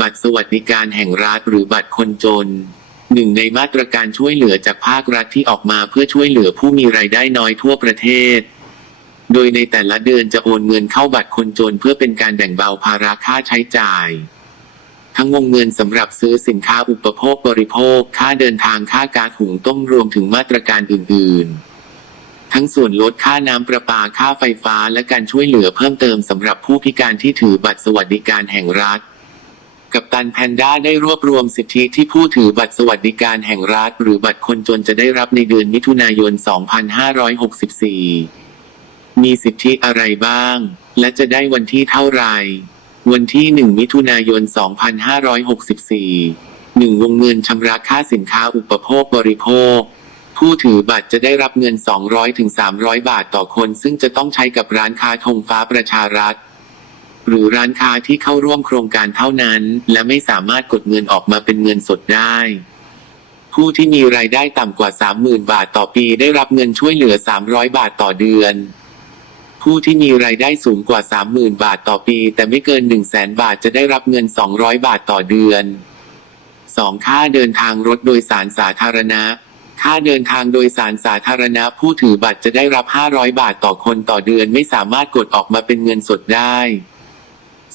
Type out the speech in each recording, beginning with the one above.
บัตรสวัสดิการแห่งรัฐหรือบัตรคนจน หนึ่งในมาตรการช่วยเหลือจากภาครัฐที่ออกมาเพื่อช่วยเหลือผู้มีรายได้น้อยทั่วประเทศ โดยในแต่ละเดือนจะโอนเงินเข้าบัตรคนจนเพื่อเป็นการแบ่งเบาภาระค่าใช้จ่าย ทั้งวงเงินสำหรับซื้อสินค้าอุปโภคบริโภค ค่าเดินทางค่ากาซหุงต้มรวมถึงมาตรการอื่น ๆทั้งส่วนลดค่าน้ำประปาค่าไฟฟ้าและการช่วยเหลือเพิ่มเติมสำหรับผู้พิการที่ถือบัตรสวัสดิการแห่งรัฐ กัปตันแพนด้าได้รวบรวมสิทธิที่ผู้ถือบัตรสวัสดิการแห่งรัฐ หรือบัตรคนจนจะได้รับในเดือนมิถุนายน 2564 มีสิทธิอะไรบ้าง และจะได้วันที่เท่าไหร่ วันที่ 1 มิถุนายน 2564 1. วงเงินชำระค่าสินค้าอุปโภคบริโภค ผู้ถือบัตรจะได้รับเงิน 200-300 บาทต่อคน ซึ่งจะต้องใช้กับร้านค้าธงฟ้าประชารัฐ หรือร้านค้าที่เข้าร่วมโครงการเท่านั้น และไม่สามารถกดเงินออกมาเป็นเงินสดได้ ผู้ที่มีรายได้ต่ำกว่า 30,000 บาทต่อปีได้รับเงินช่วยเหลือ 300 บาทต่อเดือน ผู้ที่มีรายได้สูงกว่า 30,000 บาทต่อปี แต่ไม่เกิน 100,000 บาทจะได้รับเงิน 200 บาทต่อเดือน 2. ค่าเดินทางรถโดยสารสาธารณะ ค่าเดินทางโดยสารสาธารณะ ผู้ถือบัตรจะได้รับ 500 บาทต่อคนต่อเดือนไม่สามารถกดออกมาเป็นเงินสดได้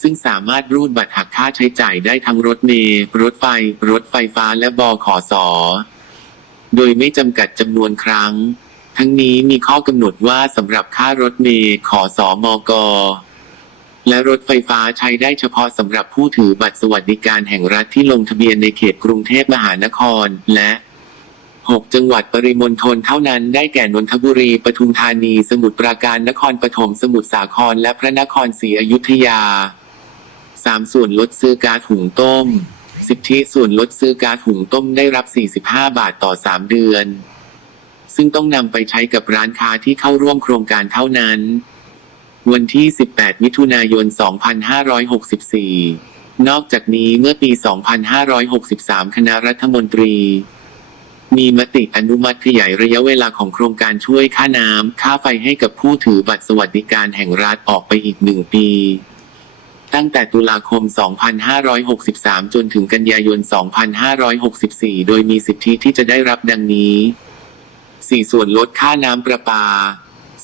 ซึ่งสามารถรูดบัตรหักค่าใช้จ่ายได้ทั้งรถเมล์รถไฟ รถไฟฟ้าและบขสโดยไม่จำกัดจำนวนครั้ง ทั้งนี้มีข้อกำหนดว่าสำหรับค่ารถเมล์ขอสอมกและรถไฟฟ้าใช้ได้เฉพาะสำหรับผู้ถือบัตรสวัสดิการแห่งรัฐที่ลงทะเบียนในเขตกรุงเทพมหานคร และ 6 จังหวัดปริมณฑลเท่านั้นได้แก่นนทบุรี ปทุมธานี สมุทรปราการ นครปฐม สมุทรสาคร และพระนครศรีอยุธยา 3. ส่วนลดซื้อกาซหุงต้ม สิทธิส่วนลดซื้อกาซหุงต้มได้รับ 45 บาทต่อ 3 เดือน ซึ่งต้องนำไปใช้กับร้านค้าที่เข้าร่วมโครงการเท่านั้น วันที่ 18 มิถุนายน 2564 นอกจากนี้เมื่อปี 2563 คณะรัฐมนตรีมีมติอนุมัติขยายระยะเวลาของโครงการช่วยค่าน้ำ ค่าไฟให้กับผู้ถือบัตรสวัสดิการแห่งรัฐออกไปอีกหนึ่งปี ตั้งแต่ตุลาคม 2563 จนถึงกันยายน 2564 โดยมีสิทธิที่จะได้รับดังนี้ 4. ส่วนลดค่าน้ำประปา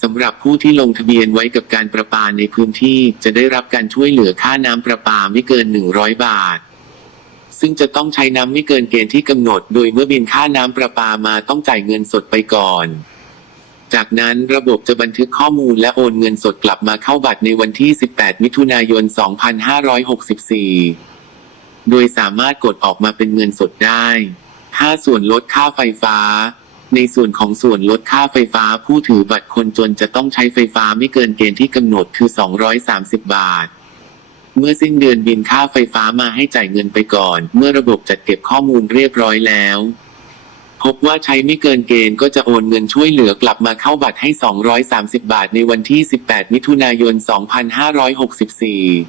สำหรับผู้ที่ลงทะเบียนไว้กับการประปาในพื้นที่จะได้รับการช่วยเหลือค่าน้ำประปาไม่เกิน 100 บาท ซึ่งจะต้องใช้น้ำไม่เกินเกณฑ์ที่กำหนด โดยเมื่อบินค่าน้ำประปามาต้องจ่ายเงินสดไปก่อน จากนั้นระบบจะบันทึกข้อมูลและโอนเงินสดกลับมาเข้าบัตรในวันที่ 18 มิถุนายน 2564 โดยสามารถกดออกมาเป็นเงินสดได้5ส่วนลดค่าไฟฟ้า ในส่วนของส่วนลดค่าไฟฟ้าผู้ถือบัตรคนจนจะต้องใช้ไฟฟ้าไม่เกินเกณฑ์ที่กำหนดคือ 230 บาทเมื่อสิ้นเดือนบินค่าไฟฟ้ามาให้จ่ายเงินไปก่อน เมื่อระบบจัดเก็บข้อมูลเรียบร้อยแล้ว พบว่าใช้ไม่เกินเกณฑ์ก็จะโอนเงินช่วยเหลือกลับมาเข้าบัตรให้ 230 บาทในวันที่ 18 มิถุนายน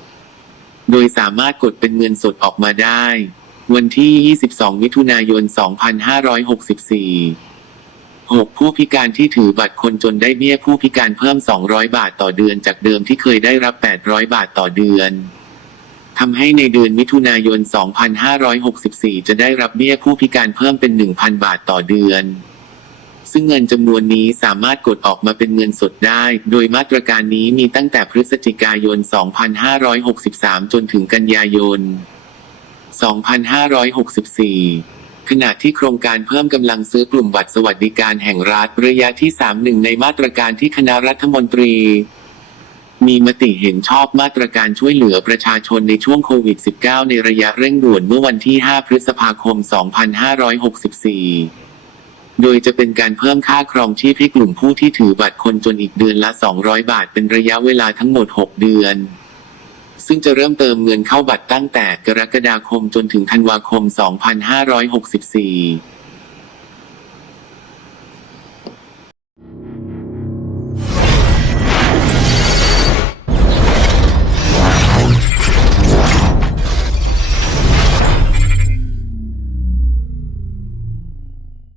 2564 โดยสามารถกดเป็นเงินสดออกมาได้ วันที่ 22 มิถุนายน 2564 6. ผู้พิการที่ถือบัตรคนจนได้เบี้ยผู้พิการเพิ่ม 200 บาทต่อเดือนจากเดิมที่เคยได้รับ 800 บาทต่อเดือน ทำให้ในเดือนมิถุนายน 2564 จะได้รับเบี้ยผู้พิการเพิ่มเป็น 1,000 บาทต่อเดือน ซึ่งเงินจำนวนนี้สามารถกดออกมาเป็นเงินสดได้ โดยมาตรการนี้มีตั้งแต่พฤศจิกายน 2563 จนถึงกันยายน 2564ขณะที่โครงการเพิ่มกำลังซื้อกลุ่มบัตรสวัสดิการแห่งรัฐระยะที่ 31 ในมาตรการที่คณะรัฐมนตรี มีมติเห็นชอบมาตรการช่วยเหลือประชาชนในช่วงโควิด -19 ในระยะเร่งด่วนเมื่อวันที่ 5 พฤษภาคม 2564โดยจะเป็นการเพิ่มค่าครองชีพให้กลุ่มผู้ที่ถือบัตรคนจนอีกเดือนละ 200 บาทเป็นระยะเวลาทั้งหมด 6 เดือน ซึ่งจะเริ่มเติมเงินเข้าบัตรตั้งแต่กรกฎาคมจนถึงธันวาคม 2564